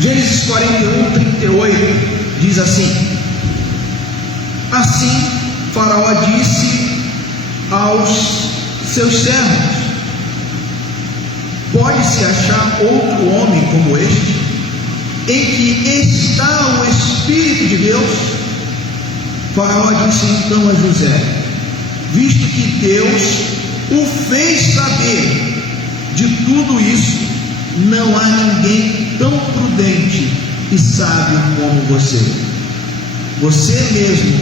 Gênesis 41, 38 diz assim: assim Faraó disse aos seus servos: pode-se achar outro homem como este, em que está o Espírito de Deus? Faraó disse então a José: visto que Deus o fez saber de tudo isso, não há ninguém tão prudente e sábio como você. Você mesmo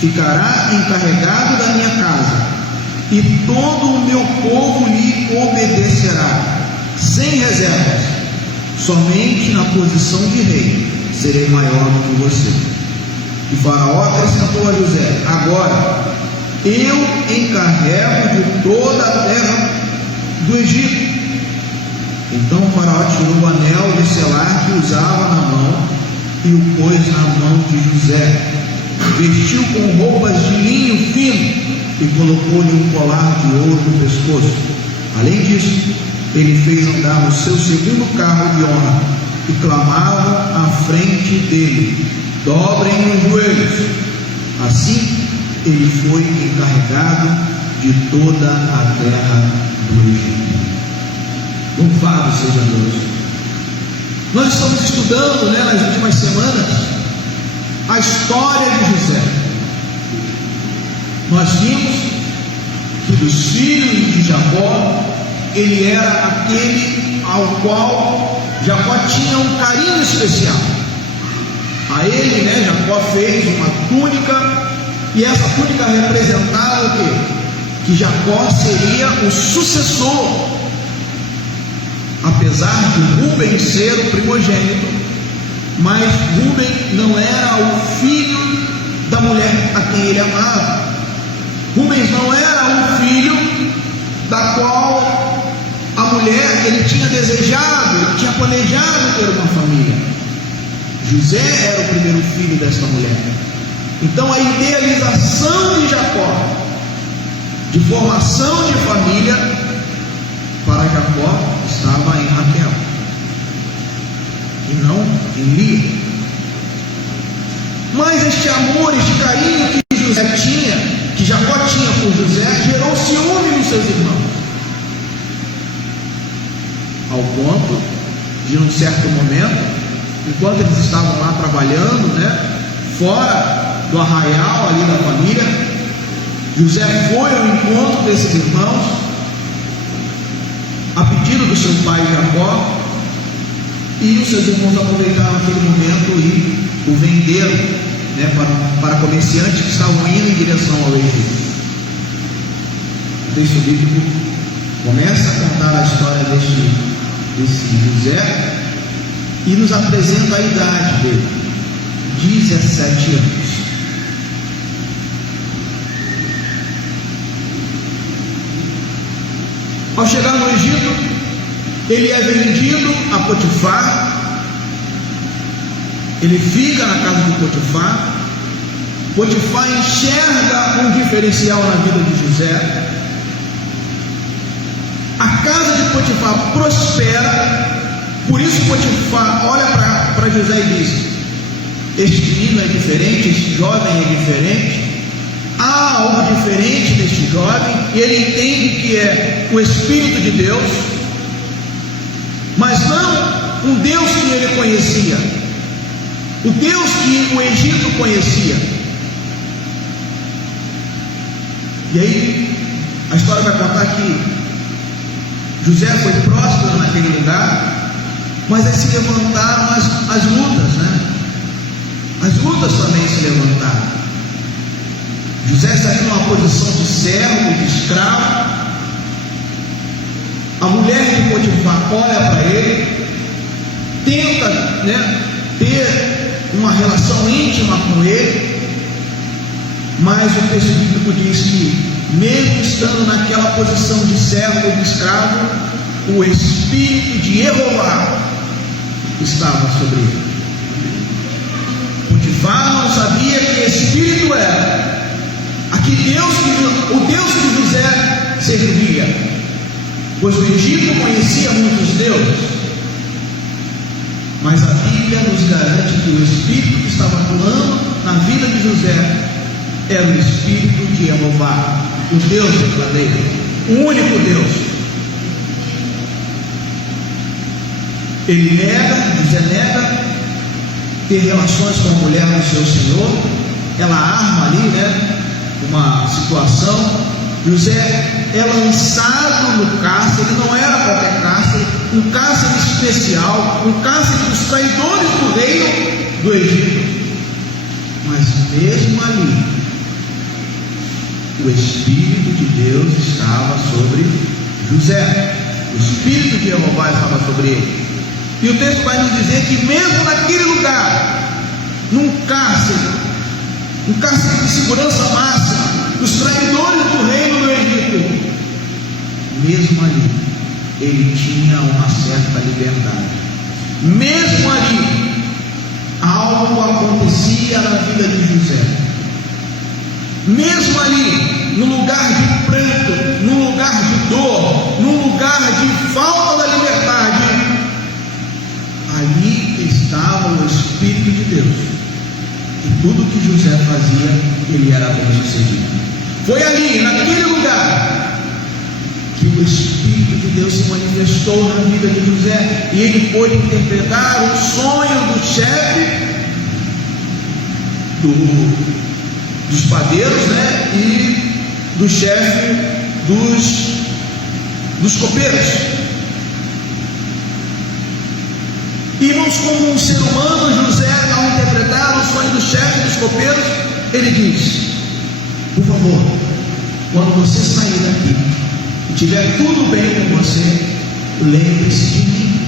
ficará encarregado da minha casa, e todo o meu povo lhe obedecerá, sem reservas. Somente na posição de rei serei maior do que você. E Faraó acrescentou a José: agora eu encarrego de toda a terra do Egito. Então o Faraó tirou o anel de selar que usava na mão e o pôs na mão de José. Vestiu com roupas de linho fino e colocou-lhe um colar de ouro no pescoço. Além disso, ele fez andar no seu segundo carro de honra e clamava à frente dele: dobrem os joelhos. Assim ele foi encarregado de toda a terra do Egito. Louvado seja Deus. Nós estamos estudando, nas últimas semanas, a história de José. Nós vimos que dos filhos de Jacó, ele era aquele ao qual Jacó tinha um carinho especial. A ele, Jacó fez uma túnica, e essa túnica representava o quê? Que Jacó seria o sucessor. Apesar de Rúben ser o primogênito, mas Rúben não era o filho da mulher a quem ele amava. Rúben não era um filho da qual a mulher ele tinha desejado, ele tinha planejado ter uma família. José era o primeiro filho desta mulher. Então a idealização de Jacó de formação de família para Jacó estava em Raquel e não em Lia. Mas este amor, este carinho que José tinha, que Jacó tinha por José, gerou ciúme nos seus irmãos, ao ponto de, num certo momento, enquanto eles estavam lá trabalhando, fora do arraial ali da família, José foi ao encontro desses irmãos, a pedido do seu pai Jacó, e os seus irmãos aproveitaram aquele momento e o venderam, para comerciantes que estavam indo em direção ao Egito. O texto bíblico começa a contar a história desse José e nos apresenta a idade dele, 17 anos. Ao chegar no Egito, ele é vendido a Potifar. Ele fica na casa de Potifar. Potifar enxerga um diferencial na vida de José. A casa de Potifar prospera. Por isso Potifar olha para José e diz: este menino é diferente, este jovem é diferente. Há algo diferente neste jovem, e ele entende que é o Espírito de Deus, mas não um Deus que ele conhecia, o Deus que o Egito conhecia. E aí a história vai contar que José foi próspero naquele lugar, mas aí se levantaram as lutas, As lutas também se levantaram. José saiu numa posição de servo, de escravo. A mulher de Potifar olha para ele, tenta ter uma relação íntima com ele, mas o texto bíblico diz que, mesmo estando naquela posição de servo e de escravo, o Espírito de Jeová estava sobre ele. Potifar não sabia que Espírito era o Deus que José servia, pois o Egito conhecia muitos deuses. Mas a Bíblia nos garante que o Espírito que estava atuando na vida de José era o Espírito de Jeová, o Deus verdadeiro, o único Deus. José nega ter relações com a mulher do seu senhor. Ela arma ali, uma situação. José é lançado no cárcere. Não era qualquer cárcere, um cárcere especial, um cárcere dos traidores do reino do Egito. Mas mesmo ali, o Espírito de Deus estava sobre José. O Espírito de Jeová estava sobre ele. E o texto vai nos dizer que mesmo naquele lugar, num cárcere de segurança máxima, dos traidores do reino do Egito, mesmo ali, ele tinha uma certa liberdade. Mesmo ali, algo acontecia na vida de José. Mesmo ali, no lugar de pranto, no lugar de dor, no lugar de falta da liberdade, ali estava o Espírito de Deus. E tudo que José fazia, ele era bem sucedido. Foi ali, naquele lugar, que o Espírito de Deus se manifestou na vida de José, e ele pôde interpretar o sonho do chefe dos padeiros, e do chefe dos copeiros. Irmãos, como um ser humano, José, ao interpretar o sonho do chefe dos copeiros, ele diz: por favor, quando você sair daqui e tiver tudo bem com você, lembre-se de mim.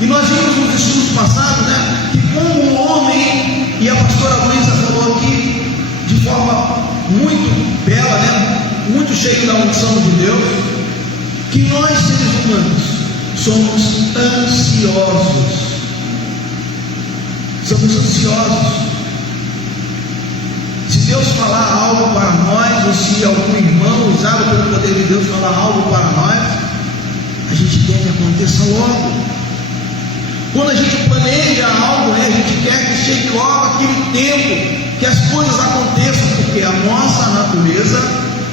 E nós vimos nos estudos passados, que como um homem, e a pastora Luísa falou aqui de forma muito bela, muito cheia da unção de Deus, que nós seres humanos somos ansiosos. Somos ansiosos. Se Deus falar algo para nós, ou se algum irmão usado pelo poder de Deus falar algo para nós, a gente quer que aconteça logo. Quando a gente planeja algo, a gente quer que chegue logo aquele tempo, que as coisas aconteçam, porque a nossa natureza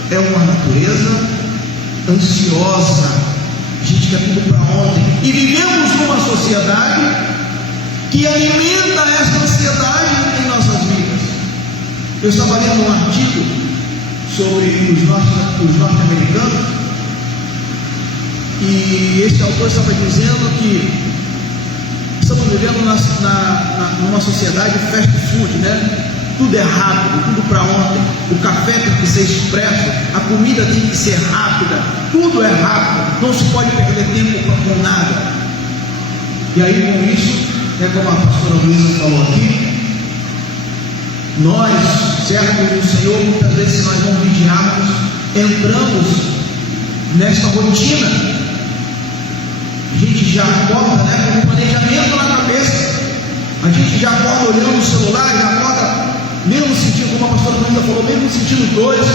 é uma natureza ansiosa. A gente quer tudo para ontem. E vivemos numa sociedade que alimenta essa ansiedade em nossas vidas. Eu estava lendo um artigo sobre os norte-americanos, e esse autor estava dizendo que estamos vivendo numa sociedade fast food, Tudo é rápido, tudo para ontem. O café tem que ser expresso, a comida tem que ser rápida, tudo é rápido, não se pode perder tempo com nada. E aí, com isso, como a pastora Luísa falou aqui, nós, servos do Senhor, muitas vezes, se nós não vigiarmos, entramos nesta rotina. A gente já acorda com um planejamento na cabeça, a gente já acorda olhando o celular, já acorda mesmo sentindo, como a pastora Luísa falou, mesmo sentindo dores,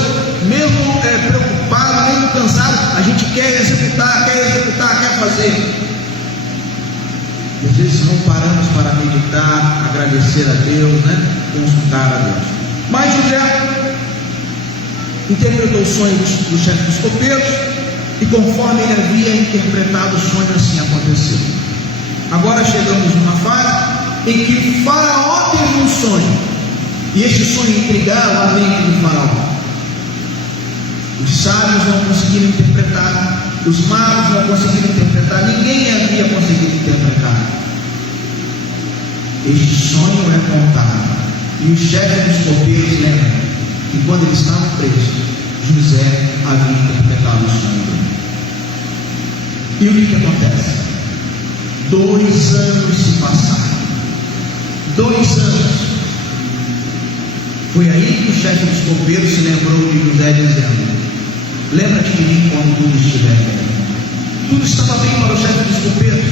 mesmo preocupado, mesmo cansado, a gente quer executar, quer fazer. E às vezes não paramos para meditar, agradecer a Deus, consultar a Deus. Mas José interpretou o sonho do chefe dos copeiros, e conforme ele havia interpretado o sonho, assim aconteceu. Agora chegamos numa fase em que o faraó teve um sonho, e este sonho intrigava a mente do faraó. Os sábios não conseguiram interpretar, os magos não conseguiram interpretar, ninguém havia conseguido interpretar. Este sonho é contado, e o chefe dos copeiros lembra que quando eles estavam presos, José havia interpretado o sonho dele. E o que acontece? 2 anos se passaram. 2 anos. Foi aí que o chefe dos copeiros se lembrou de José, dizendo: lembra-te de mim quando tudo estiver bem. Tudo estava bem para o chefe dos copeiros.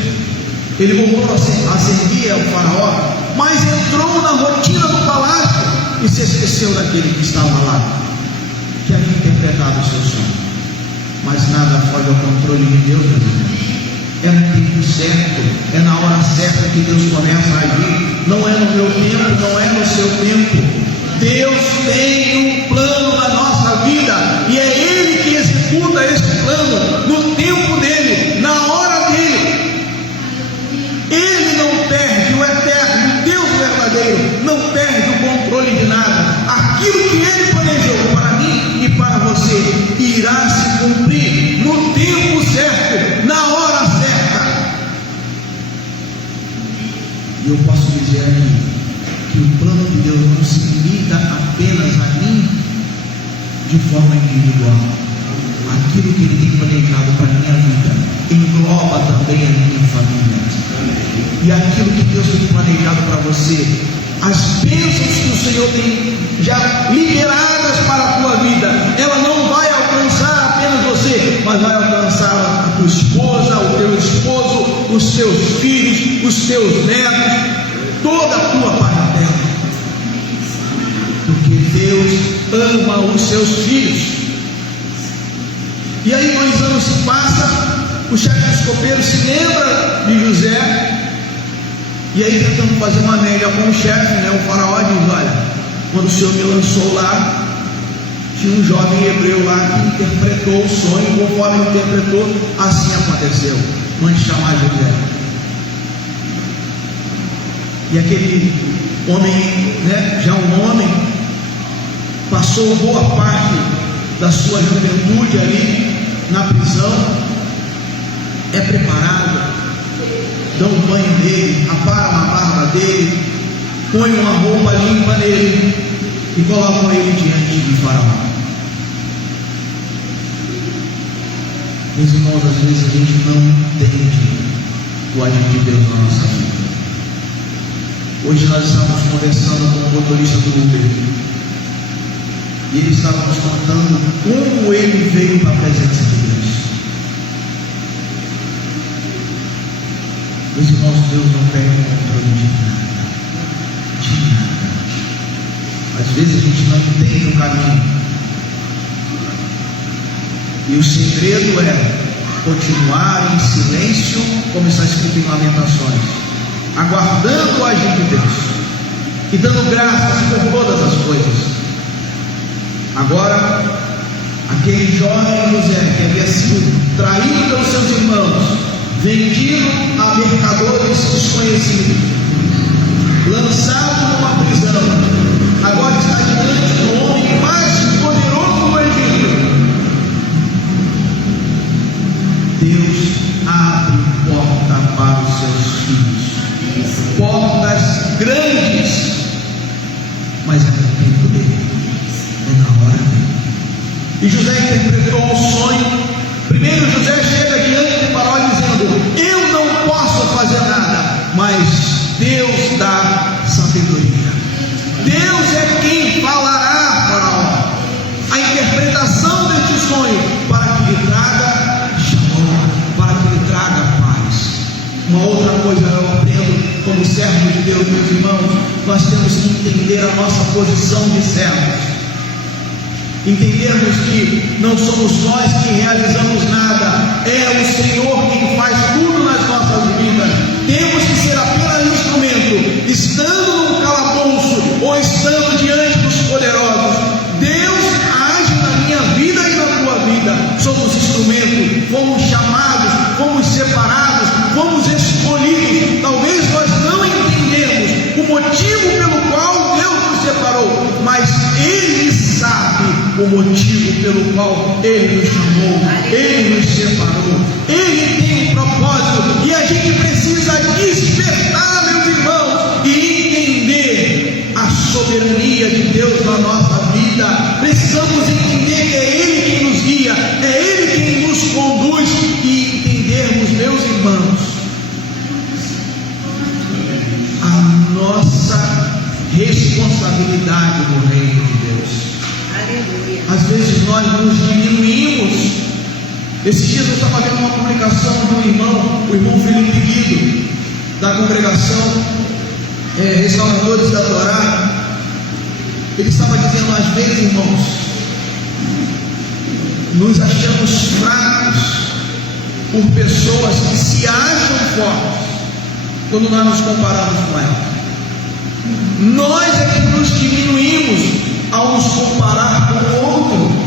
Ele voltou a servir ao faraó, mas entrou na rotina do palácio e se esqueceu daquele que estava lá, que havia interpretado o seu sonho. Mas nada foge ao controle de Deus, meus irmãos. É no tempo certo, é na hora festa que Deus começa a agir. Não é no meu tempo, não é no seu tempo. Deus tem um plano na nossa vida, e é Ele que executa esse plano no tempo dele, na hora dele. Ele não perde, o eterno, o Deus verdadeiro não perde o controle de nada. Aquilo que Ele planejou para mim e para você irá se cumprir no tempo certo, na hora certa. E eu posso dizer aqui que o plano de Deus não se limita apenas a mim de forma individual. Aquilo que Ele tem planejado para a minha vida engloba também a minha família. E aquilo que Deus tem planejado para você, as bênçãos que o Senhor tem já liberadas para a tua vida, ela não vai alcançar apenas você, mas vai alcançar a tua esposa, o teu esposo, os teus filhos, os teus netos, toda a tua parentela. Porque Deus ama os seus filhos. E aí, 2 anos se passam, o chefe dos copeiros se lembra de José, e aí tentando fazer uma média com o chefe, o faraó diz: olha, quando o Senhor me lançou lá, tinha um jovem hebreu lá que interpretou o sonho, conforme ele interpretou, assim aconteceu. Mande chamar José. E aquele homem, já um homem, passou boa parte da sua juventude ali na prisão, é preparado, dão um banho nele, aparam a barba dele, põem uma roupa limpa nele e colocam ele diante de Faraó. Meus irmãos, às vezes a gente não entende o agir de Deus na nossa vida. Hoje nós estávamos conversando com o motorista do Uber, e ele estava nos contando como ele veio para a presença de Deus. Meus irmãos, Deus não perde o controle de nada, de nada. Às vezes a gente não entende o caminho, e o segredo é continuar em silêncio, como está escrito em Lamentações, aguardando o agir de Deus e dando graças por todas as coisas. Agora, aquele jovem José que havia sido traído pelos seus irmãos, vendido a mercadores desconhecidos, lançado numa prisão, agora está diante do homem mais poderoso do Egito. Deus abre porta para os seus filhos, portas grandes, mas é no tempo dele, é na hora dele. E José interpretou o sonho. Primeiro José chega diante do faraó dizendo: eu não posso fazer nada, mas Deus dá sabedoria. Deus é quem falará, faraó, a interpretação deste sonho, para que lhe traga shalom, para que lhe traga paz. Uma outra coisa eu aprendo como servo de Deus, meus irmãos, nós temos que entender a nossa posição de servos. Entendermos que não somos nós que realizamos nada, é o Senhor quem faz tudo nas nossas vidas. Temos que ser apenas instrumento, estando num calabouço ou estando diante dos poderosos. Deus age na minha vida e na tua vida. Somos instrumento, fomos chamados, fomos separados, fomos escolhidos. Talvez nós não entendemos o motivo pelo qual Deus nos separou, mas Ele sabe o motivo pelo qual Ele nos chamou, Ele nos separou, Ele tem um propósito, e a gente precisa despertar, meus irmãos, e entender a soberania de Deus na nossa vida. Precisamos entender que é Ele quem nos guia, é Ele quem nos conduz, e entendermos, meus irmãos, a nossa responsabilidade no reino de Deus. Às vezes nós nos diminuímos. Esses dias eu estava vendo uma publicação de um irmão, o irmão Felipe Guido, da congregação Restauradores da Torá. Ele estava dizendo: às vezes, irmãos, nos achamos fracos por pessoas que se acham fortes, quando nós nos comparamos com ela. Nós é que nos diminuímos ao nos comparar com o outro.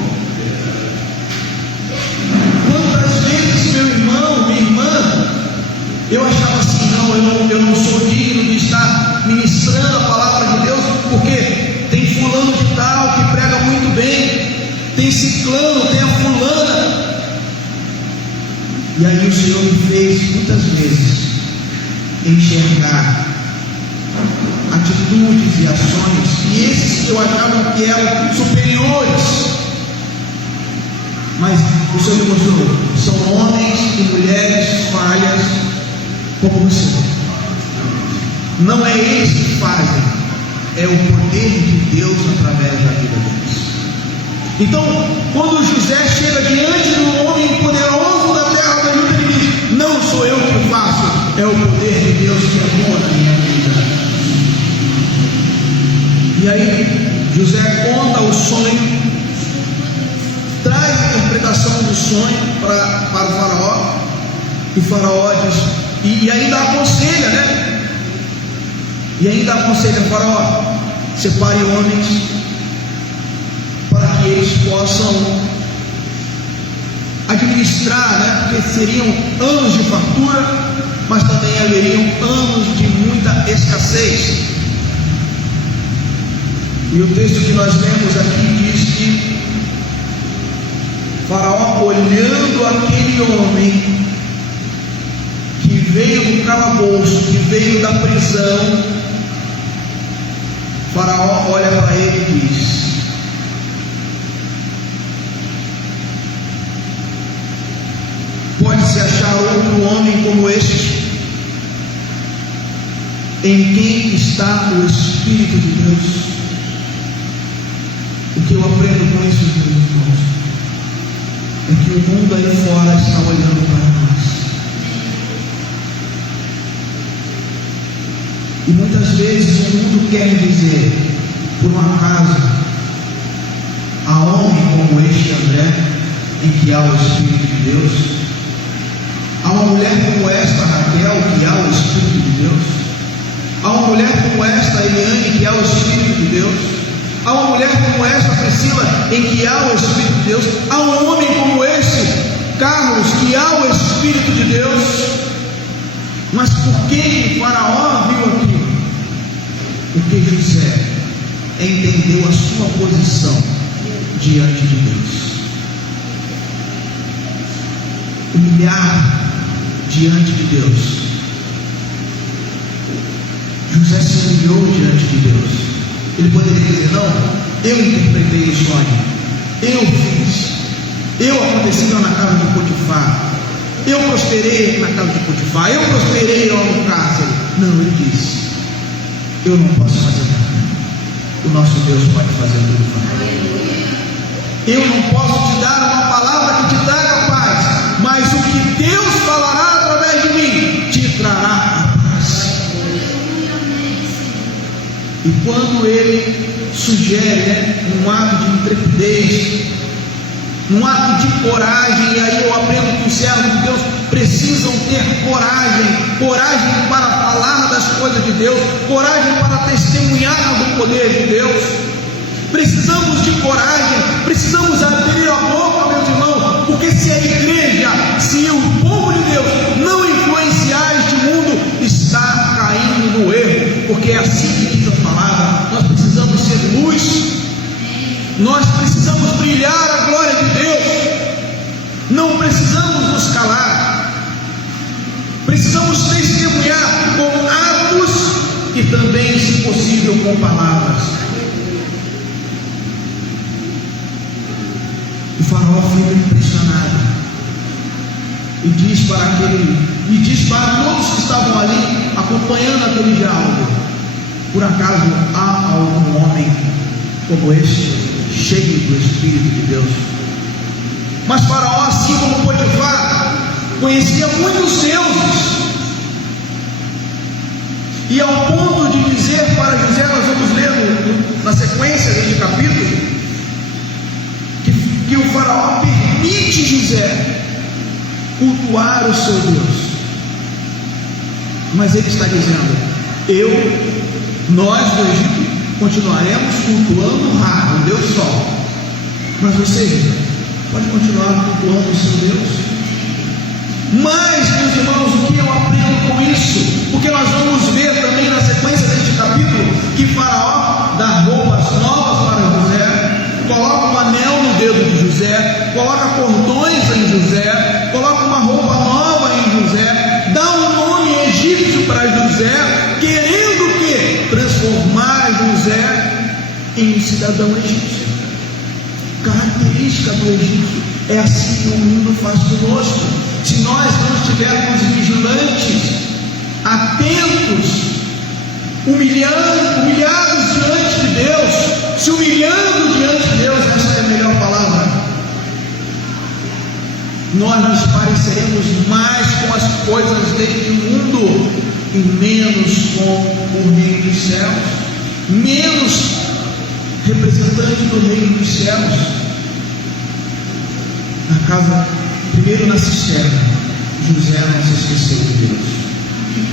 Quantas vezes, meu irmão, minha irmã, eu achava assim, não, eu não sou digno de estar ministrando a palavra de Deus, porque tem fulano de tal que prega muito bem, tem ciclano, tem a fulana. E aí o Senhor me fez muitas vezes enxergar atitudes e ações, e esses que eu achava que eram superiores, mas o Senhor me mostrou, são homens e mulheres falhas como você. Não é eles que fazem, é o poder de Deus através da vida deles. Então, quando José chega diante do homem poderoso da terra da Judá, ele diz: não sou eu que faço, é o poder de Deus que é bom na minha vida. E aí José conta o sonho, traz a interpretação do sonho para o faraó, e o faraó diz, e ainda aconselha, né? E ainda aconselha o faraó: separe homens para que eles possam administrar, né? Porque seriam anos de fartura, mas também haveriam anos de muita escassez. E o texto que nós lemos aqui diz que Faraó, olhando aquele homem que veio do calabouço, que veio da prisão, Faraó olha para ele e diz: pode-se achar outro homem como este, em quem está o Espírito de Deus? O que eu aprendo com isso, meus irmãos, é que o mundo aí fora está olhando para nós. E muitas vezes o mundo quer dizer, por um acaso, há homem como este André, em que há o Espírito de Deus? Há uma mulher como esta Raquel, que há o Espírito de Deus? Há uma mulher como esta Eliane, que há o Espírito de Deus? Há uma mulher como esta Priscila, em que há o Espírito de Deus? Há um homem como esse Carlos, que há o Espírito de Deus? Mas por que o faraó viu aquilo? Porque José entendeu a sua posição diante de Deus. Humilhar diante de Deus. José se humilhou diante de Deus. Ele poderia dizer: não, eu interpretei o sonho, eu fiz, eu aconteci lá na casa de Potifar, eu prosperei na casa de Potifar, eu prosperei lá no cárcere. Não, ele disse: eu não posso fazer nada, o nosso Deus pode fazer tudo. Eu não posso te dar uma palavra que te traga paz, mas o que Deus falará através de mim te trará a paz. E quando ele sugere, um ato de intrepidez, um ato de coragem, e aí eu aprendo que os servos de Deus precisam ter coragem para falar das coisas de Deus, coragem para testemunhar do poder de Deus. Precisamos de coragem, precisamos abrir a boca, meus irmãos, porque se a igreja, se o povo de Deus não influenciar este mundo, está caindo no erro, porque é assim que diz a palavra. Nós precisamos ser luz, nós precisamos brilhar a glória de Deus, não precisamos nos calar, precisamos testemunhar com atos e também, se possível, com palavras. O faraó fica impressionado e diz para todos que estavam ali acompanhando aquele diálogo: por acaso há algum homem como este, cheio do Espírito de Deus? Mas Faraó, assim como Potifar, conhecia muitos deuses, e ao ponto de dizer para José, nós vamos ler na sequência deste capítulo, que o faraó permite José cultuar o seu Deus. Mas ele está dizendo: nós do Egito continuaremos cultuando Ra, o Deus Sol, mas você pode continuar cultuando o seu Deus. Mas, meus irmãos, o que eu aprendo com isso? Porque nós vamos ver também na sequência deste capítulo que Faraó dá roupas novas para José, coloca um anel no dedo de José, coloca cordões em José, coloca uma roupa nova em José, dá um nome egípcio para José, querendo o quê? Transformar José em um cidadão egípcio. Característica do egípcio é assim que o mundo faz conosco. Se nós não estivermos vigilantes, atentos, humilhados diante de Deus, se humilhando diante de Deus, essa é a melhor palavra, nós nos pareceremos mais com as coisas deste mundo e menos com o reino dos céus, menos representante do reino dos céus. Na casa, primeiro na cisterna, José não se esqueceu de Deus.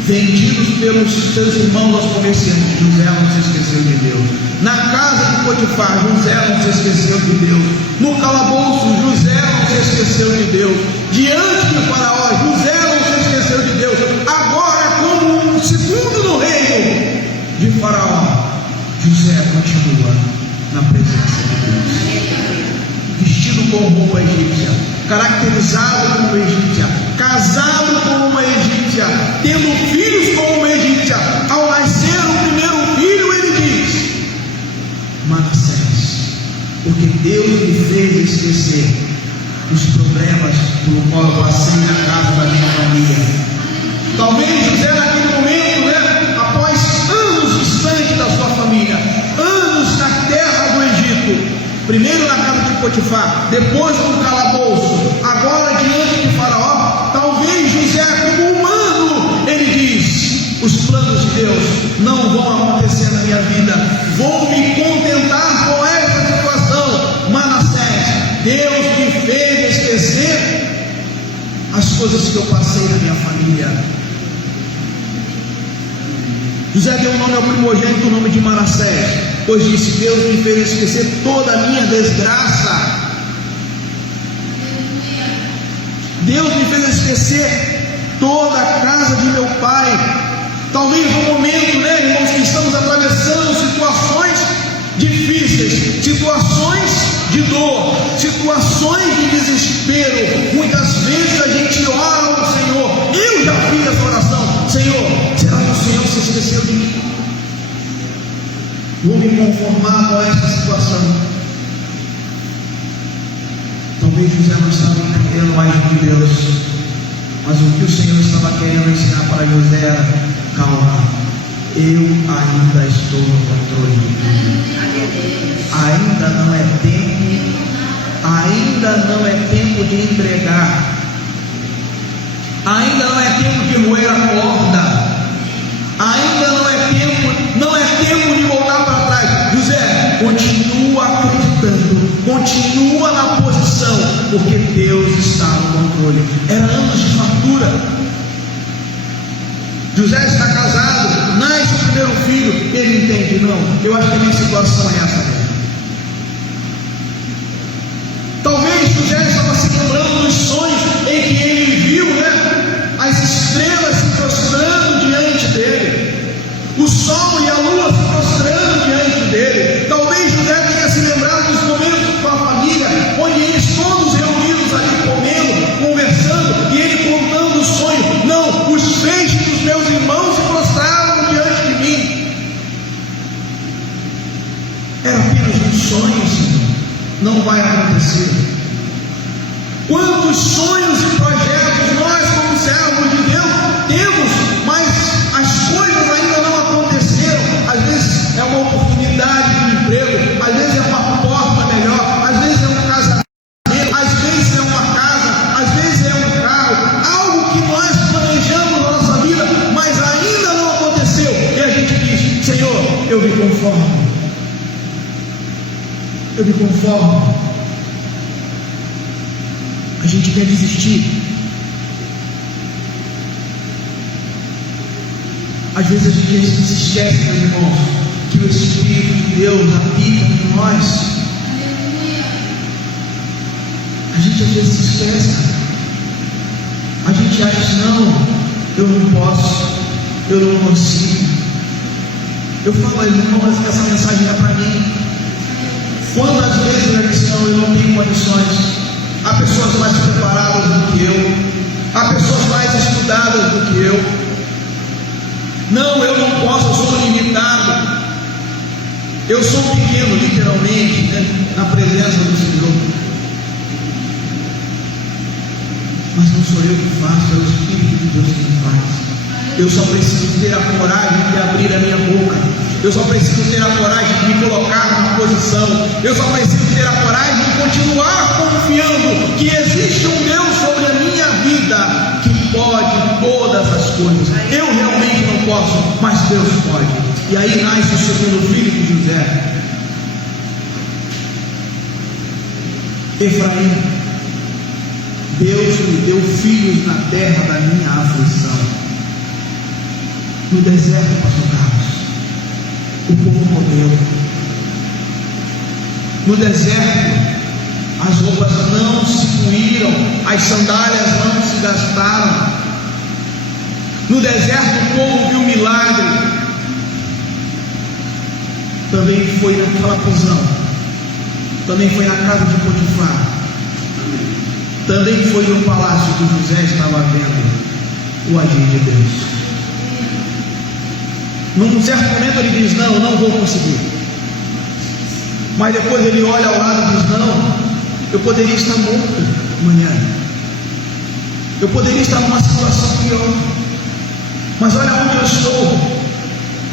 Vendidos pelos seus irmãos aos comerciantes, José não se esqueceu de Deus. Na casa de Potifar, José não se esqueceu de Deus. No calabouço, José não se esqueceu de Deus. Diante de Faraó, José não se esqueceu de Deus. Agora, como um segundo no reino de Faraó, José continua na presença de Deus, vestido com roupa egípcia, caracterizado como egípcia, casado com uma egípcia, tendo filhos com uma egípcia. Ao nascer o primeiro filho, ele diz: Manassés, porque Deus me fez esquecer os problemas pelo qual eu passei na casa da minha família. Talvez José naquele momento, após anos distante da sua família, anos na terra do Egito, primeiro na casa de Potifar, depois no calabouço, agora diante de Faraó, talvez José, como humano, ele diz: os planos de Deus não vão acontecer na minha vida, vou me contentar com essa situação. Manassés, Deus me fez esquecer as coisas que eu passei na minha família. José deu o nome ao primogênito, o nome de Manassés, pois disse: Deus me fez esquecer toda a minha desgraça. Deus me fez esquecer toda a casa de meu pai. Talvez no momento, irmãos, que estamos atravessando situações difíceis, situações de dor, situações de desespero, muitas vezes a gente ora ao Senhor. Eu já fiz essa oração: Senhor, será que o Senhor se esqueceu de mim? Vou me conformar com esta situação. Talvez José não estava entendendo mais de Deus, mas o que o Senhor estava querendo ensinar para José era: calma, eu ainda estou no controle de tudo. Ainda não é tempo de entregar, ainda não é tempo de roer a corda, ainda não é tempo de voltar para trás. José, continua acreditando, continua na posição, porque Deus está no controle. Era anos de fartura. José está casado, nasce o primeiro filho, ele entende: não, eu acho que a minha situação é essa mesmo. Talvez José estava se lembrando dos sonhos em que ele viu, as estrelas se prostrando diante dele, o sol e a lua se prostrando diante dele. Talvez José tenha se lembrado dos momentos com a família, onde eles todos reunidos ali comendo, conversando, e ele contando o sonho: não, os feixes dos meus irmãos se prostraram diante de mim. Era apenas um sonho, Senhor, não vai acontecer. Quantos sonhos e projetos nós, como servos de Deus, temos, mas as coisas ainda não aconteceram. Às vezes é uma oportunidade de emprego, às vezes é uma porta melhor, às vezes é um casamento, às vezes é uma casa, às vezes é um carro, algo que nós planejamos na nossa vida, mas ainda não aconteceu. E a gente diz: Senhor, eu me conformo. Eu me conformo. A gente quer desistir. Às vezes a gente se esquece, meus irmãos, que o Espírito de Deus habita em nós. A gente às vezes se esquece. A gente acha, não, eu não posso, eu não consigo. Eu falo, irmão, mas essa mensagem é para mim. Quantas vezes na missão eu não tenho condições? Há pessoas mais preparadas do que eu, há pessoas mais estudadas do que eu. Não, eu não posso, eu sou limitado. Eu sou pequeno, literalmente, né, na presença do Senhor. Mas não sou eu que faço, é o Espírito de Deus que faz. Eu só preciso ter a coragem de abrir a minha boca. Eu só preciso ter a coragem de me colocar numa posição. Eu só preciso ter a coragem de continuar confiando que existe um Deus sobre a minha vida que pode todas as coisas. Eu realmente não posso, mas Deus pode. E aí nasce o segundo filho de José, Efraim. Deus me deu filhos na terra da minha aflição. No deserto, pastor Carlos, o povo morreu. No deserto, as roupas não se moíram, as sandálias não se gastaram. No deserto, o povo viu milagre. Também foi naquela prisão, também foi na casa de Potifar, também foi no palácio que José estava vendo o agir de Deus. Num certo momento ele diz, não vou conseguir. Mas depois ele olha ao lado e diz, não, eu poderia estar morto amanhã. Eu poderia estar numa situação pior. Mas olha onde eu estou.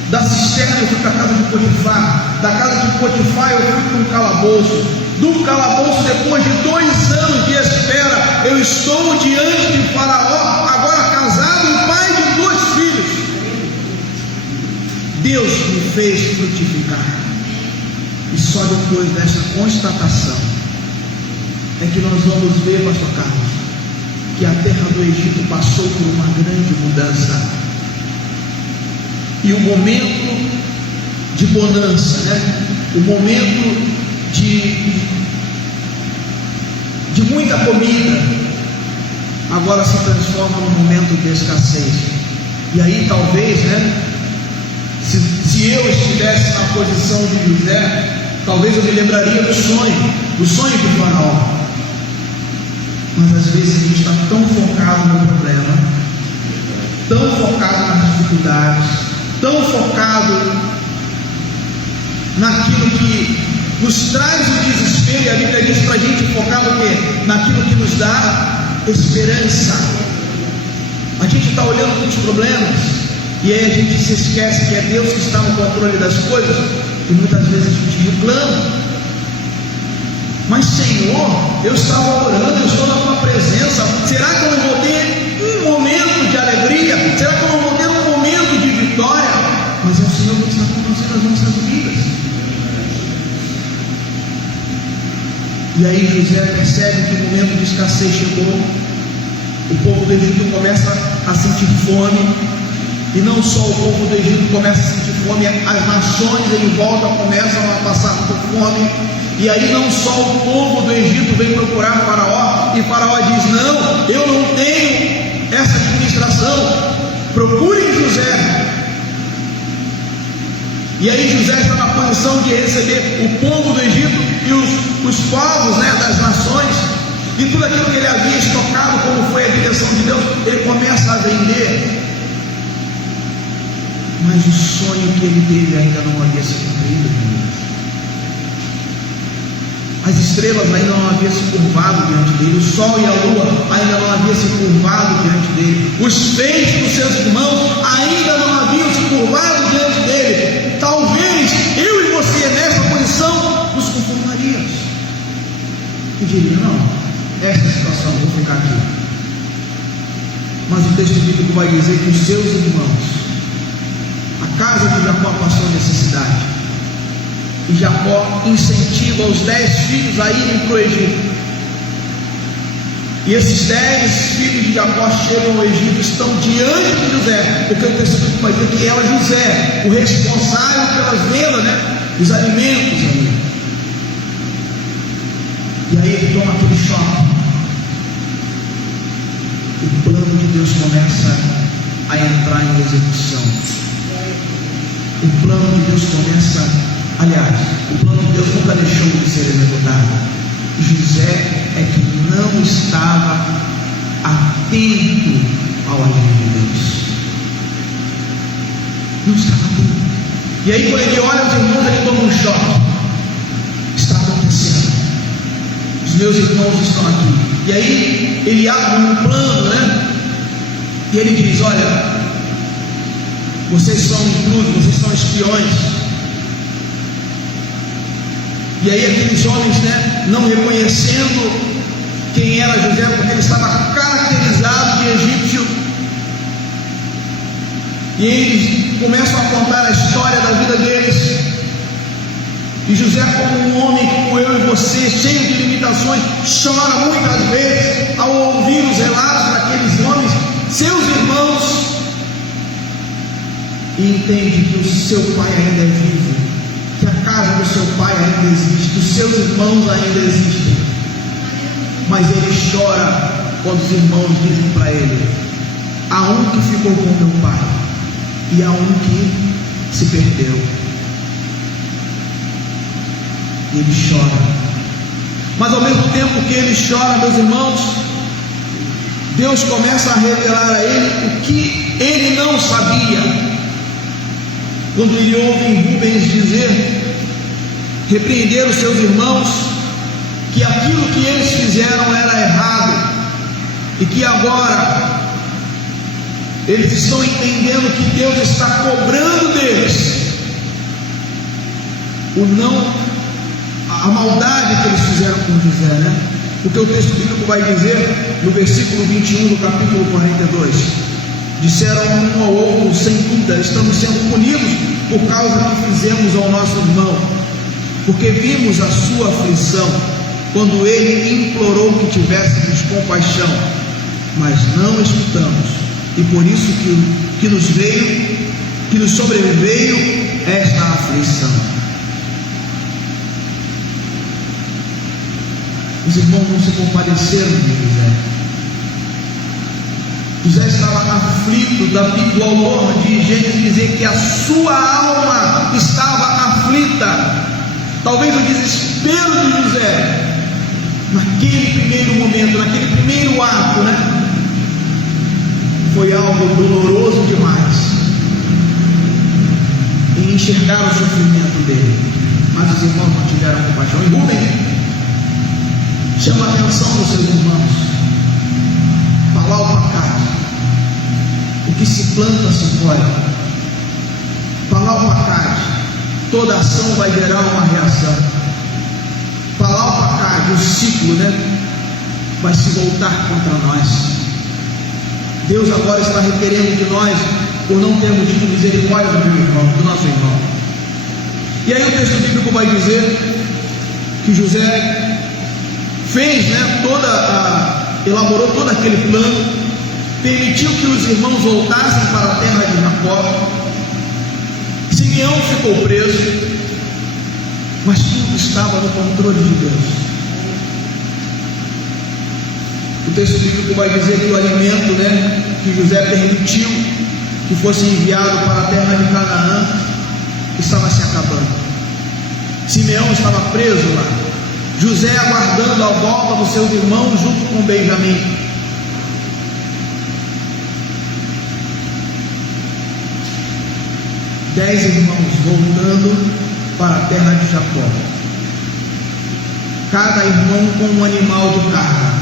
Da cisterna eu fui para a casa de Potifar. Da casa de Potifar eu fui para um calabouço. Do calabouço, depois de 2 anos de espera, eu estou diante de Faraó, agora casado e pai de 2 filhos. Deus me fez frutificar. E só depois dessa constatação é que nós vamos ver, pastor Carlos, que a terra do Egito passou por uma grande mudança. E o momento de bonança, né? O momento de muita comida, agora se transforma num momento de escassez. E aí talvez, né? Se eu estivesse na posição de José, talvez eu me lembraria do sonho de Faraó. Mas às vezes a gente está tão focado no problema, tão focado nas dificuldades, tão focado naquilo que nos traz o desespero, e a Bíblia diz para a gente focar no quê? Naquilo que nos dá esperança. A gente está olhando para os problemas, e aí a gente se esquece que é Deus que está no controle das coisas, e muitas vezes a gente reclama. Mas Senhor, eu estava orando, eu estou na tua presença, será que eu não vou ter um momento de alegria? Será que eu não vou ter um momento de vitória? Mas é o Senhor que está conduzindo as nossas vidas. E aí José percebe que o momento de escassez chegou. O povo do Egito começa a sentir fome. E não só o povo do Egito começa a sentir fome, as nações em volta começam a passar por fome. E aí não só o povo do Egito vem procurar Faraó, e Faraó diz, não, eu não tenho essa administração, procurem José. E aí José está na posição de receber o povo do Egito e os povos, né, das nações, e tudo aquilo que ele havia estocado, como foi a direção de Deus, ele começa a vender. Mas o sonho que ele teve ainda não havia se cumprido. As estrelas ainda não haviam se curvado diante dele, o sol e a lua ainda não haviam se curvado diante dele, os feitos dos seus irmãos ainda não haviam se curvado diante dele. Talvez eu e você nessa posição nos conformaríamos e diria, não, essa situação, vou ficar aqui. Mas o texto bíblico vai dizer que os seus irmãos, a casa de Jacó passou necessidade, e Jacó incentiva os 10 filhos a irem para o Egito. E esses 10 filhos de Jacó chegam ao Egito, estão diante de José, porque o texto vai dizer que era José, o responsável pela venda, dos alimentos. E aí ele toma aquele choque. O plano de Deus começa a entrar em execução. O plano de Deus começa, aliás, o plano de Deus nunca deixou de ser executado. José é que não estava atento ao agir de Deus. Não estava atento. E aí quando ele olha os irmãos, ele toma um choque. Está acontecendo. Os meus irmãos estão aqui. E aí ele abre um plano, E ele diz: olha, vocês são intrusos, vocês são espiões. E aí aqueles homens, não reconhecendo quem era José, porque ele estava caracterizado de egípcio, e eles começam a contar a história da vida deles. E José, como um homem como eu e você, cheio de limitações, chora muitas vezes ao ouvir os relatos daqueles homens, seus irmãos, e entende que o seu pai ainda é vivo, que a casa do seu pai ainda existe, que os seus irmãos ainda existem. Mas ele chora quando os irmãos dizem para ele: há um que ficou com meu pai e há um que se perdeu. E ele chora. Mas ao mesmo tempo que ele chora, meus irmãos, Deus começa a revelar a ele o que ele não sabia. Quando ele ouve Rubens dizer, repreender os seus irmãos, que aquilo que eles fizeram era errado, e que agora eles estão entendendo que Deus está cobrando deles a maldade que eles fizeram com José, Porque o texto bíblico vai dizer, no versículo 21 do capítulo 42, disseram um ao outro, sem dúvida, estamos sendo punidos por causa do que fizemos ao nosso irmão, porque vimos a sua aflição, quando ele implorou que tivéssemos compaixão, mas não escutamos, e por isso que nos sobreveio esta aflição. Os irmãos não se compadeceram de José. José estava aflito. Davi, o autor de Gênesis, dizer que a sua alma estava aflita. Talvez o desespero de José, naquele primeiro momento, naquele primeiro ato, foi algo doloroso demais, em enxergar o sofrimento dele. Mas os irmãos não tiveram compaixão. E Rubem chama a atenção dos seus irmãos. Falar o pacate. O que se planta se colhe. Falar o pacate. Toda ação vai gerar uma reação. Falar o pacate, o ciclo, vai se voltar contra nós. Deus agora está requerendo de nós, por não termos tido misericórdia do nosso irmão. E aí o texto bíblico vai dizer que José fez, elaborou todo aquele plano, permitiu que os irmãos voltassem para a terra de Jacó. Simeão ficou preso, mas tudo estava no controle de Deus. O texto bíblico vai dizer que o alimento, que José permitiu que fosse enviado para a terra de Canaã, estava se acabando. Simeão estava preso lá, José aguardando a volta dos seus irmãos junto com Benjamim. Dez irmãos voltando para a terra de Jacó, cada irmão com um animal de carga,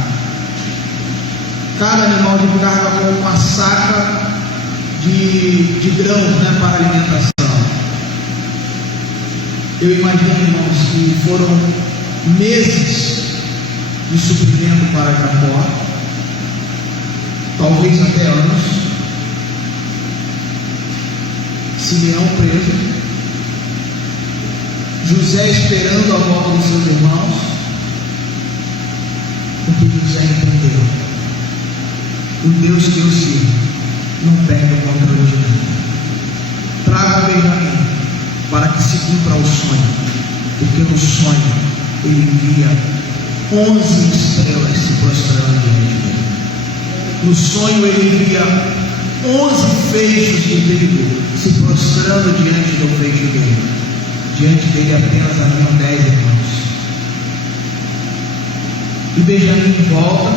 cada animal de carga com uma saca de grãos, para alimentação. Eu imagino, irmãos, que foram meses de suprimento para Jacó, talvez até anos. Simeão preso, José esperando a volta dos seus irmãos, Porque José entendeu: o Deus que eu sirvo não perde o controle de nada. Traga Benjamim para que se cumpra o sonho, porque no sonho ele via 11 estrelas se prostrando diante dele. No sonho ele via 11 feixes de trigo se prostrando diante do feixe dele. Diante dele apenas haviam 10 irmãos. E Benjamim volta.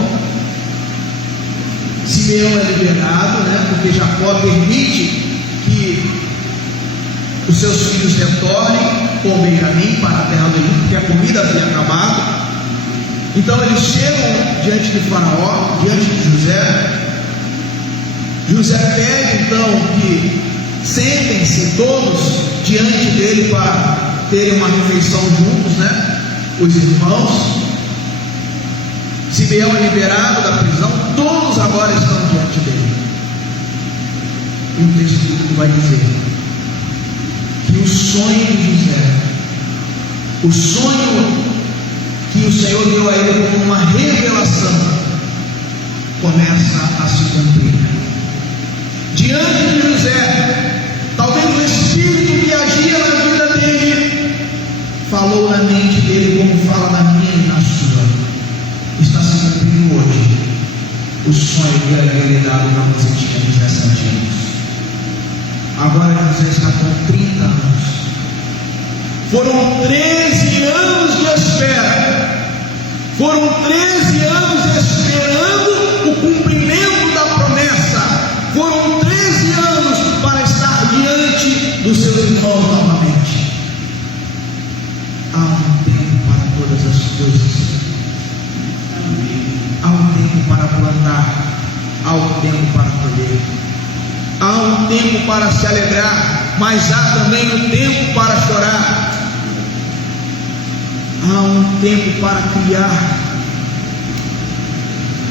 Simeão é liberado, porque Jacó permite que os seus filhos retornem com Benjamim para a terra do Egito, porque a comida havia acabado. Então eles chegam diante de Faraó, diante de José. José pede então que sentem-se todos diante dele para terem uma refeição juntos, os irmãos. Simeão é liberado da prisão, todos agora estão diante dele. E o texto bíblico vai dizer que o sonho de José, o sonho que o Senhor deu a ele como uma revelação, começa a se cumprir. Diante de José, talvez o Espírito que agia na vida dele falou na mente dele como fala na minha e na sua. Está se cumprindo hoje o sonho que havia lhe dado quando você tinha 17 anos. Agora José está com 30 anos. Foram 13 anos de espera. Foram 13 anos esperando o cumprimento da promessa. Foram 13 anos para estar diante dos seus irmãos novamente. Há um tempo para todas as coisas. Há um tempo para plantar, há um tempo para colher, há um tempo para se alegrar, mas há também um tempo para chorar. Há um tempo para criar,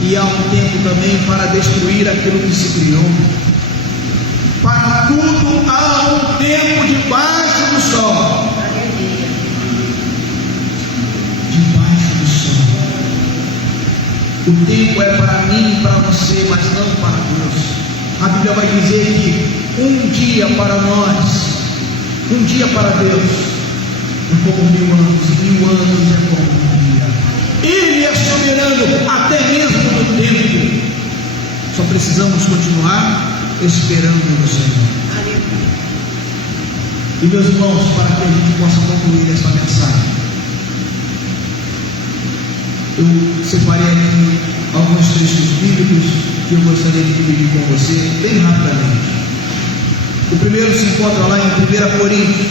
e há um tempo também para destruir aquilo que se criou. Para tudo há um tempo debaixo do sol. Debaixo do sol. O tempo é para mim e para você, mas não para Deus. A Bíblia vai dizer que um dia para nós, um dia para Deus é como 1000 anos, e 1000 anos é como um dia. Ele é soberano até mesmo no tempo. Só precisamos continuar esperando no Senhor. E meus irmãos, para que a gente possa concluir essa mensagem, eu separei aqui alguns textos bíblicos que eu gostaria de dividir com você, bem rapidamente. O primeiro se encontra lá em 1 Coríntios,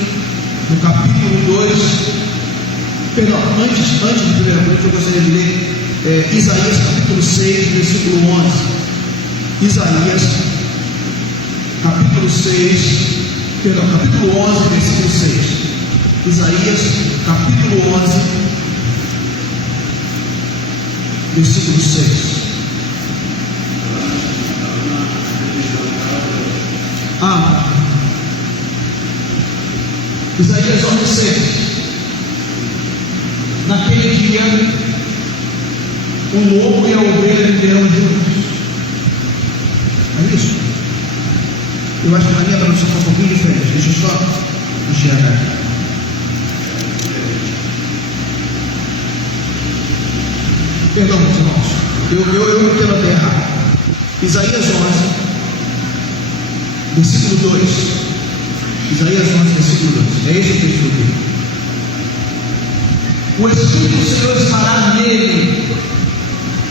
no capítulo 2. Perdão, antes de 1 Coríntios, eu gostaria de ler Isaías, capítulo 6, versículo 11. Isaías, capítulo 11, versículo 6. Isaías, capítulo 11, versículo 6. Isaías 11, 6. Naquele dia, o lobo e a ovelha viverão juntos. É isso? Eu acho que na minha tradução está um pouquinho diferente. Deixa eu só enxergar aqui. Perdão, meus irmãos, eu não quero até errar. Isaías 11, versículo 2. Isaías 11, versículo 2. É esse o texto aqui. O Espírito do Senhor estará nele,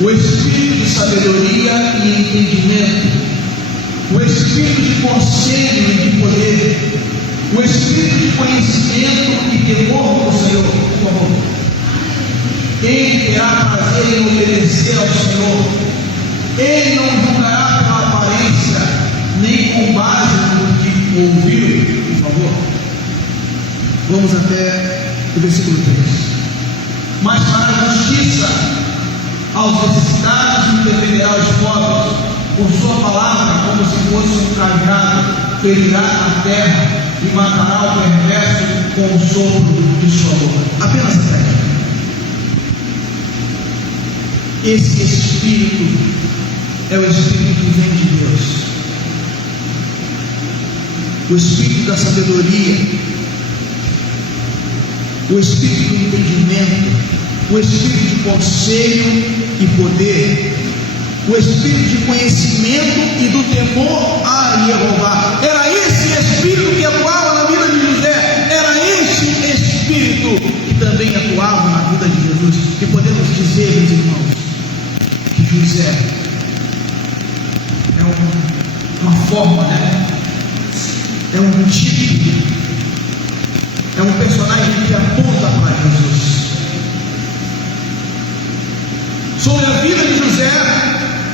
o Espírito de sabedoria e entendimento, o Espírito de conselho e de poder, o Espírito de conhecimento e temor do Senhor. Por favor. Ele terá prazer em obedecer ao Senhor. Ele não julgará pela aparência, nem com base no que ouviu. Por favor. Vamos até o versículo 3. Mas fará justiça aos necessitados e defenderá os pobres. Por sua palavra, como se fosse um cajado, ferirá a terra e matará o perverso com o sopro de sua boca. Apenas até. Esse Espírito é o Espírito que vem de Deus, o Espírito da sabedoria, o Espírito do entendimento, o Espírito de conselho e poder, o Espírito de conhecimento e do temor a Jeová. Era esse Espírito que atuava na vida de José, era esse Espírito que também atuava na vida de Jesus. E podemos dizer, meus irmãos, que José é uma forma, é um tipo, é um personagem que aponta para Jesus. Sobre a vida de José,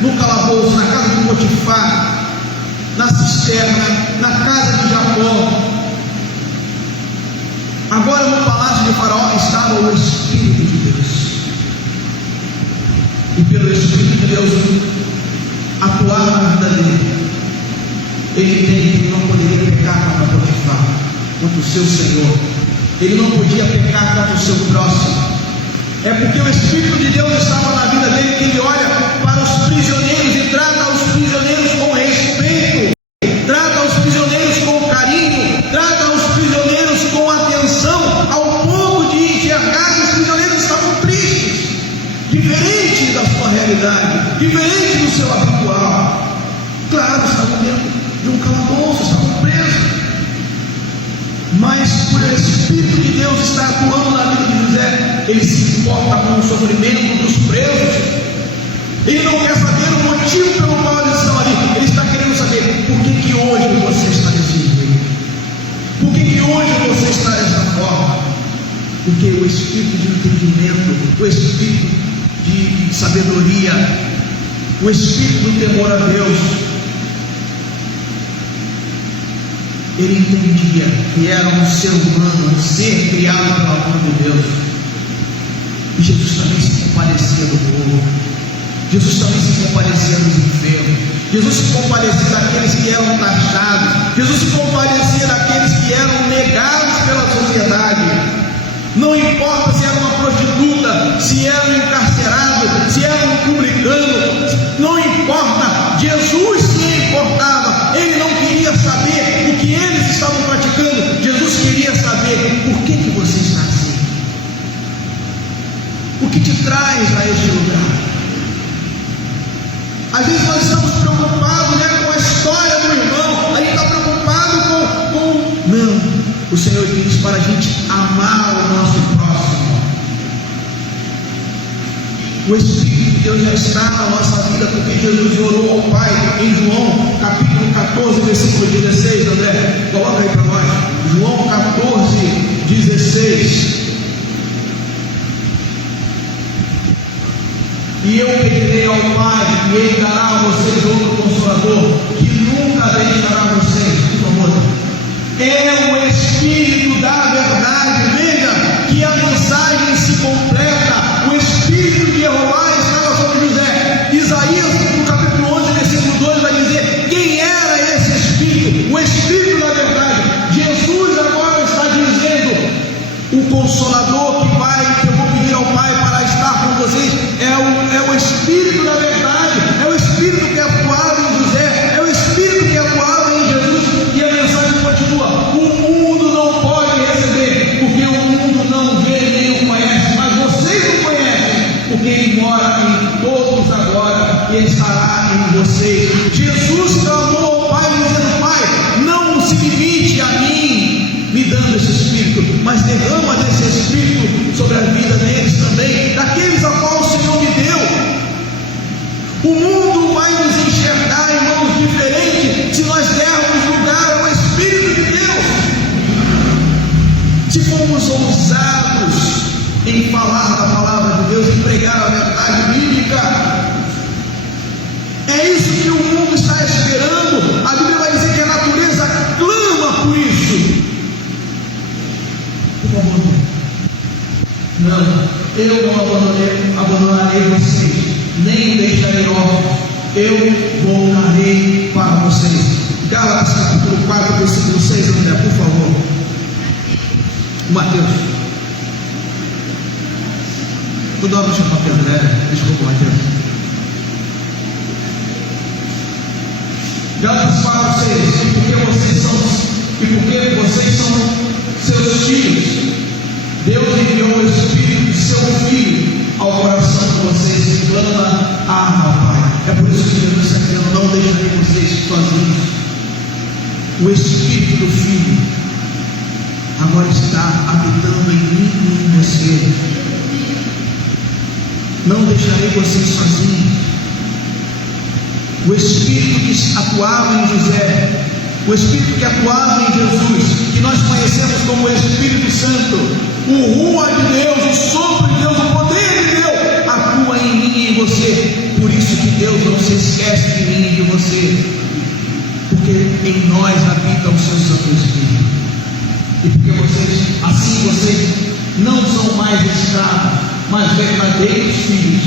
no calabouço, na casa de Potifar, na cisterna, na casa de Jacó, agora no palácio de Faraó, estava o Espírito de Deus, e pelo Espírito de Deus atuar na vida dele, ele entende que não poderia pecar contra Potifar, contra o seu Senhor, ele não podia pecar contra o seu próximo. É porque o Espírito de Deus estava na vida dele que ele olha para os prisioneiros e trata os prisioneiros com respeito, trata os prisioneiros com carinho, trata os prisioneiros com atenção, ao ponto de enxergar que os prisioneiros estavam tristes, diferente da sua realidade, diferente do seu habitual. Claro, estavam dentro de um calabouço, estavam presos, mas por o Espírito de Deus estar atuando na vida de José, ele se importa com o sofrimento dos presos, ele não quer saber o motivo pelo qual eles estão ali, ele está querendo saber por que hoje você está desse jeito, por que hoje você está dessa forma, porque o Espírito de entendimento, o Espírito de sabedoria, o Espírito do temor a Deus, ele entendia que era um ser humano, um ser criado pelo amor de Deus. E Jesus também se compadecia do povo, Jesus também se compadecia dos enfermos, Jesus se compadecia daqueles que eram taxados, Jesus se compadecia daqueles que eram negados pela sociedade. Não importa se era uma prostituta, se era um encarcerado, se era um publicano, não importa, Jesus se importava, ele não queria saber o que eles estavam praticando, Jesus queria saber por que você está assim, o que te traz a este lugar. Às vezes nós estamos preocupados com a história do irmão, a gente está preocupado com... Não, o Senhor diz para a gente amar o nosso próximo. O Espírito de Deus já está na nossa vida, porque Jesus orou ao Pai em João capítulo 14, versículo 16. André, coloca aí para nós, João 14, 16. E eu pedirei ao Pai, e Ele dará a vocês outro Consolador, que nunca deixará vocês. Por favor, é o Espírito da verdade. Veja que a mensagem se completa. O Espírito de Jeová estava sobre José. Isaías, no capítulo 11, versículo 2, vai dizer quem era esse Espírito, o Espírito da verdade. Jesus agora está dizendo: o Consolador que eu vou pedir ao Pai para estar com vocês é o Espírito da verdade, é o Espírito que atuava em José, é o Espírito que atuava em Jesus. E a mensagem continua: o mundo não pode receber, porque o mundo não vê nem o conhece, mas vocês o conhecem, porque Ele mora em todos agora, e Ele estará em vocês. Jesus clamou ao Pai dizendo: Pai, não se limite a mim, me dando esse Espírito, mas derrama desse Espírito sobre a vida deles também, daqueles a qual o Senhor me deu. O mundo vai nos enxergar, irmãos, diferente se nós dermos lugar ao Espírito de Deus, se formos ousados em falar da palavra de Deus, em pregar a verdade bíblica. É isso que o mundo está esperando. A Bíblia vai dizer que a natureza clama por isso. Por favor, não, eu não abandonarei vocês, nem o deixarei órfãos, eu voltarei para vocês. Gálatas capítulo 4, versículo 6, André, por favor. Mateus. Tu dobra o seu papel, André. Desculpa, Mateus. Gálatas 4, 6. E porque vocês são seus filhos, Deus enviou o Espírito de seu Filho ao coração de vocês e clama: Abba, Pai. É por isso que Jesus está dizendo: não deixarei vocês sozinhos. O Espírito do Filho agora está habitando em mim e em você. Não deixarei vocês sozinhos. O Espírito que atuava em José, o Espírito que atuava em Jesus, que nós conhecemos como o Espírito Santo, o Ruach de Deus, o sopro de Deus, o poder de Deus, atua em mim e em você. Por isso que Deus não se esquece de mim e de você, porque em nós habita o seu Santo Espírito. E porque vocês não são mais escravos, mas verdadeiros filhos.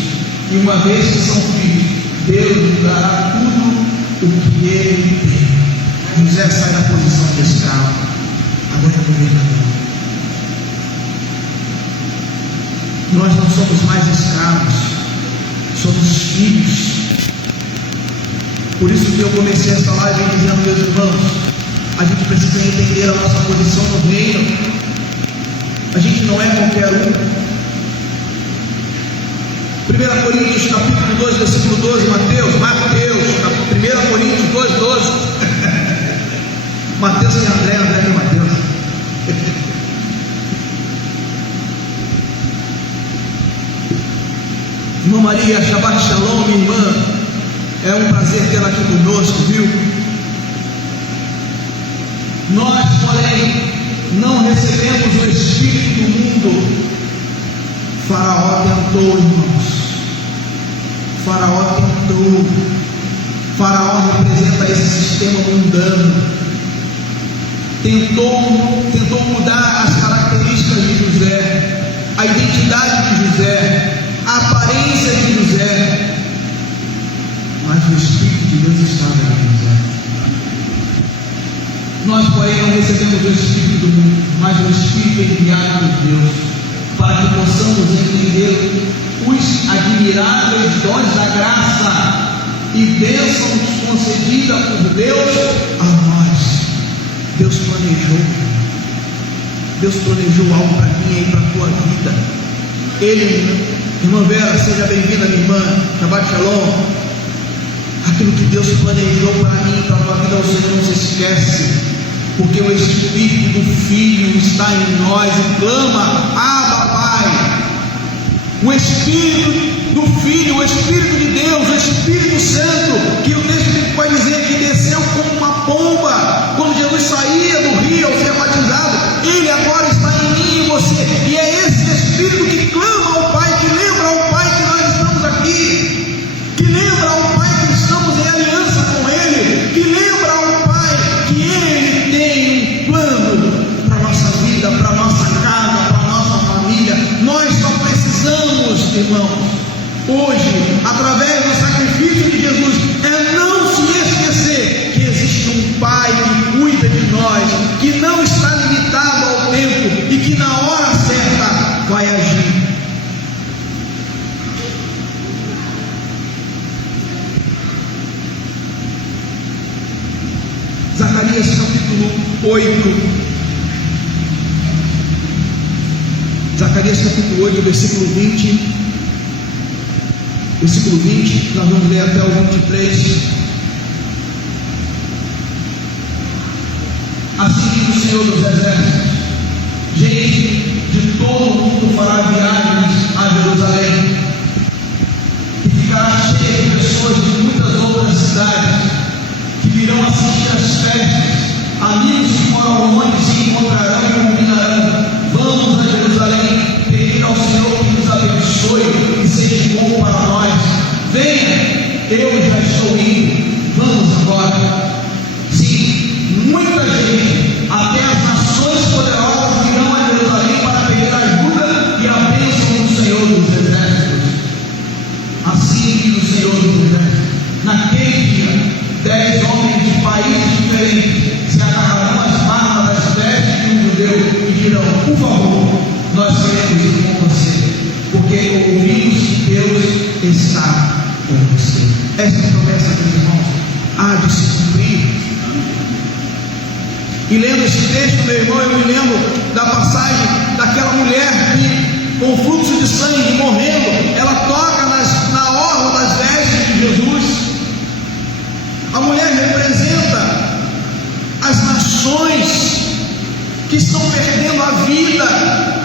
E uma vez que são filhos, Deus lhe dará tudo o que ele tem. José sai da posição de escravo, agora é governador. Nós não somos mais escravos, somos filhos. Por isso que eu comecei essa live dizendo: meus irmãos, a gente precisa entender a nossa posição no reino. A gente não é qualquer um. 1 Coríntios capítulo 2, versículo 12, Mateus, 1 Coríntios 2, 12. Mateus e André e Mateus. Irmã Maria, Shabbat Shalom, minha irmã. É um prazer tê-la aqui conosco, viu? Nós, porém, não recebemos o Espírito do mundo. Faraó tentou, irmãos. Faraó tentou. Faraó representa esse sistema mundano. Tentou mudar as características de José, a identidade de José, a aparência de José. Mas o Espírito de Deus estava em José. Nós, porém, não recebemos o Espírito do mundo, mas o Espírito enviado por Deus, para que possamos entender os admiráveis dons da graça e bênçãos concedidas por Deus a nós. Deus planejou algo para mim e para a tua vida. Irmã Vera, seja bem-vinda, minha irmã. Shabbat Shalom. Aquilo que Deus planejou para mim e para a tua vida, o Senhor não se esquece, porque o Espírito do Filho está em nós e clama: Abba, Pai. O Espírito do Filho, o Espírito de Deus, o Espírito Santo, que o texto vai dizer que desceu como uma pomba quando Jesus saía do rio ao ser batizado. Ele agora está em mim e em você, e é esse Espírito que clama ao Pai, que lembra ao Pai que nós estamos aqui, que lembra ao Pai que estamos em aliança com Ele, que lembra ao Pai que Ele tem um plano para a nossa vida, para a nossa casa, para a nossa família. Nós só precisamos, irmãos, hoje, através do sacrifício de Jesus, é não se esquecer que existe um Pai que cuida de nós, que não está limitado ao tempo e que na hora certa vai agir. Zacarias capítulo 8. Zacarias capítulo 8, versículo 20. Versículo 20, nós vamos ler até o 23. Assim diz o Senhor dos Exércitos: gente de todo o mundo fará viagens a Jerusalém, e ficará cheia de pessoas de muitas outras cidades, que virão assistir às festas. Amigos que moram longe se encontrarão e combinarão: vamos a Jerusalém, pedir ao Senhor que nos abençoe e seja bom para nós. Venha, eu já estou indo, vamos agora. Sim, muita gente, até as nações poderosas, virão a Jerusalém para pedir ajuda e a bênção do Senhor dos Exércitos. Assim diz o Senhor dos Exércitos: naquele dia, 10 homens de países diferentes se agarrarão às barras das vestes de um judeu e dirão: por favor, nós queremos ir com você, porque ouvi esse texto, meu irmão, eu me lembro da passagem daquela mulher que, com fluxo de sangue, morrendo, ela toca na orla das vestes de Jesus. A mulher representa as nações que estão perdendo a vida,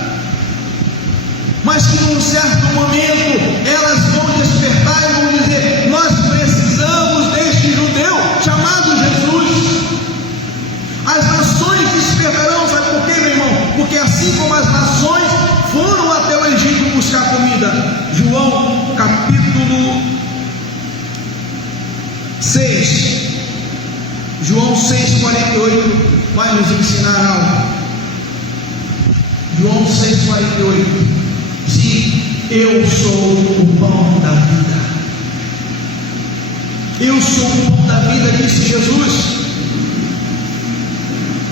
mas que num certo momento elas vão despertar e vão dizer: nós precisamos deste judeu chamado Jesus. As nações despertarão, sabe por quê, meu irmão? Porque assim como as nações foram até o Egito buscar comida. João capítulo 6, João 6,48 vai nos ensinar algo. João 6,48: sim, eu sou o pão da vida. Eu sou o pão da vida, disse Jesus.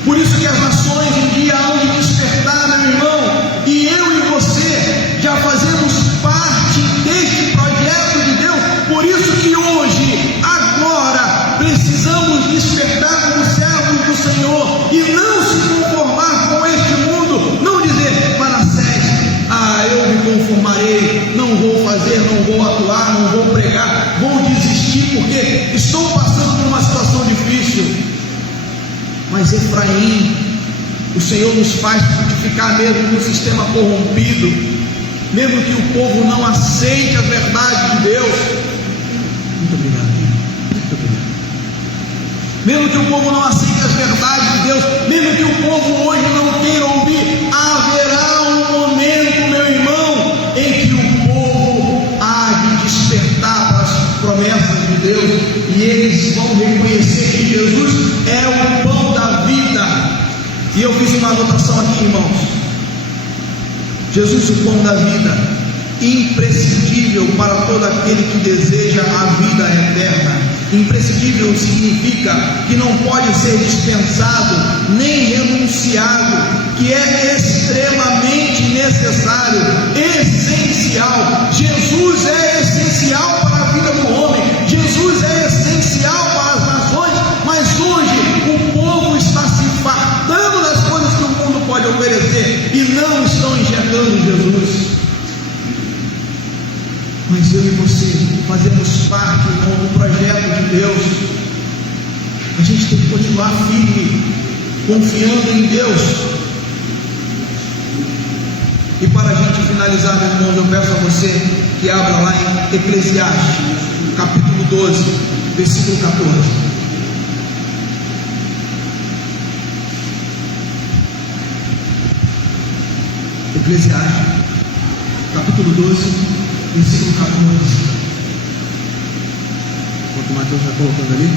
Por isso que as nações um dia hão de despertar, meu irmão, e eu e você já fazemos parte deste projeto de Deus. Por isso que hoje, agora, precisamos despertar como servos do Senhor e não se conformar com este mundo. Não dizer: Manassés, eu me conformarei, não vou fazer, não vou atuar, não vou pregar, vou desistir porque estou passando por uma situação difícil. Mas Efraim, o Senhor nos faz frutificar mesmo no sistema corrompido, mesmo que o povo não aceite a verdade de Deus. Muito obrigado, muito obrigado. Mesmo que o povo não aceite as verdades de Deus, mesmo que o povo hoje não queira ouvir, haverá um momento, meu irmão, em que o povo há de despertar para as promessas de Deus, e eles vão reconhecer que Jesus é o pão da vida. E eu fiz uma anotação aqui, irmãos: Jesus, o pão da vida, imprescindível para todo aquele que deseja a vida eterna. Imprescindível significa que não pode ser dispensado nem renunciado, que é extremamente necessário, essencial. Jesus é essencial para a vida do homem, Jesus é essencial para as nações, mas hoje o povo está se fartando das coisas que o mundo pode oferecer e não estão enxergando Jesus. Mas eu e você fazemos parte do projeto de Deus. A gente tem que continuar firme, confiando em Deus. E para a gente finalizar, meu irmão, eu peço a você que abra lá em Eclesiastes, capítulo 12, versículo 14. Eclesiastes, capítulo 12, versículo 14. Enquanto o Mateus está colocando ali.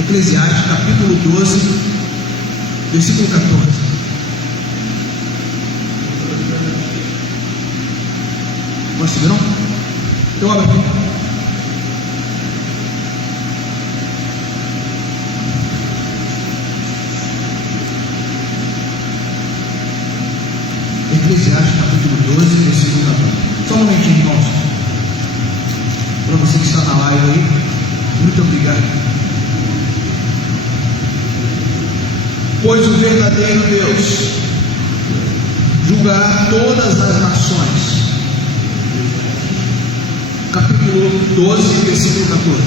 Eclesiastes, capítulo 12, versículo 14. Posso seguir, não? Então abre aqui. Eclesiastes capítulo 12, versículo 14. Só um momentinho, irmãos. Para você que está na live aí, muito obrigado. Pois o verdadeiro Deus julgará todas as nações. Capítulo 12, versículo 14.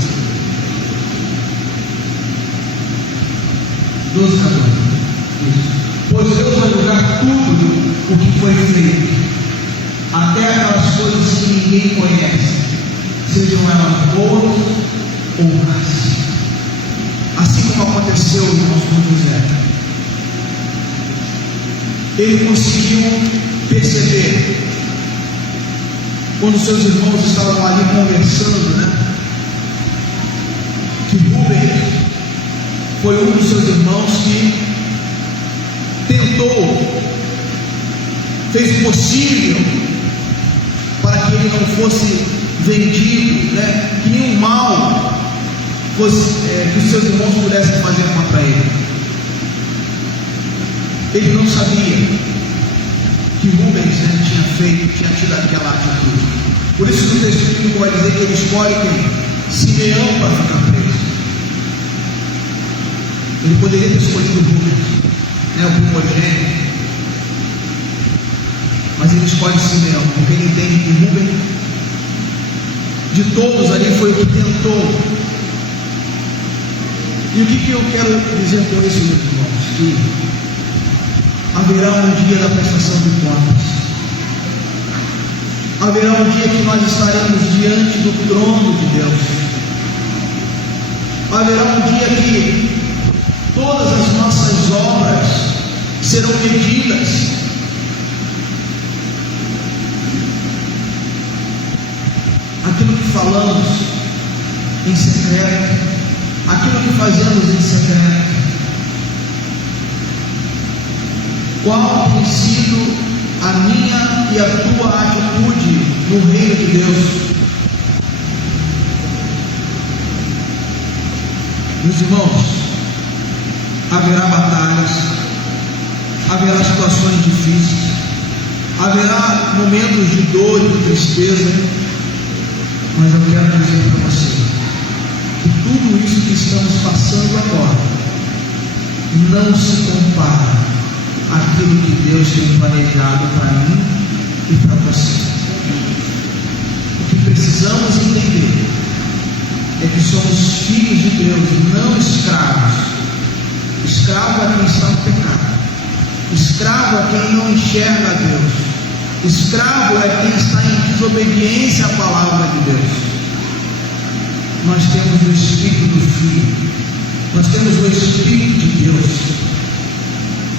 12, 14. Pois Deus vai julgar tudo o que foi feito, até aquelas coisas que ninguém conhece, sejam elas boas ou más. Assim como aconteceu, irmãos, com José. Ele conseguiu perceber, quando seus irmãos estavam ali conversando, que Rubem foi um dos seus irmãos que tentou, fez o possível para que ele não fosse vendido, que nenhum mal fosse, que os seus irmãos pudessem fazer contra ele. Ele não sabia que Rubens tinha tido aquela atitude. Por isso que o texto bíblico vai dizer que ele escolhe quem? Simeão para ficar preso. Ele poderia ter escolhido Rubens, o primogênito, mas ele escolhe Simeão, porque ele entende que Rubens, de todos ali, foi o que tentou. E o que eu quero dizer com isso, meus irmãos? Que haverá um dia da prestação de contas. Haverá um dia que nós estaremos diante do trono de Deus. Haverá um dia que todas as nossas obras serão medidas. Aquilo que falamos em secreto, aquilo que fazemos em secreto, qual tem sido a minha e a tua atitude no reino de Deus? Meus irmãos, haverá batalhas, haverá situações difíceis, haverá momentos de dor e de tristeza, mas eu quero dizer para você que tudo isso que estamos passando agora não se compara àquilo que Deus tem planejado para mim e para você. O que precisamos entender é que somos filhos de Deus e não escravos. Escravo a quem está no pecado, escravo a quem não enxerga a Deus, escravo é quem está em desobediência à palavra de Deus. Nós temos o Espírito do Filho, nós temos o Espírito de Deus,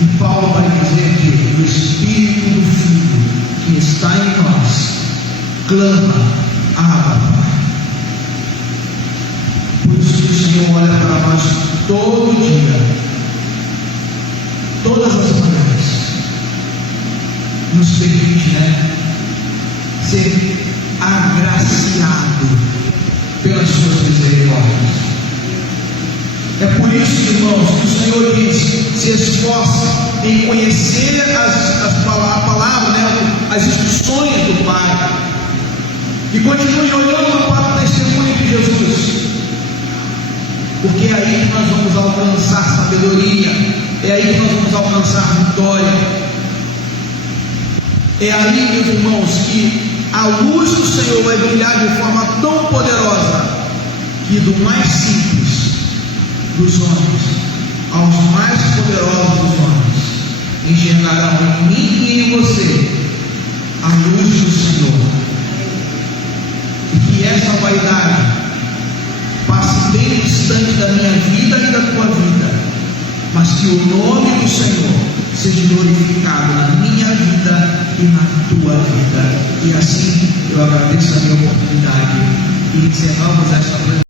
e Paulo vai dizer que o Espírito do Filho que está em nós clama: Abba, Pai. Por isso que o Senhor olha para nós todo dia, todas as manhãs, nos permite, ser agraciado pelas suas misericórdias. É por isso, irmãos, que o Senhor diz: se esforce em conhecer a palavra, as instruções do Pai, e continue olhando para o testemunho de Jesus, porque é aí que nós vamos alcançar sabedoria, é aí que nós vamos alcançar vitória. É aí, meus irmãos, que a luz do Senhor vai brilhar de forma tão poderosa que do mais simples dos homens aos mais poderosos dos homens enxergarão em mim e em você a luz do Senhor, e que essa vaidade passe bem distante da minha vida e da tua vida, mas que o nome do Senhor seja glorificado na minha vida e na tua vida. E assim eu agradeço a minha oportunidade e encerramos esta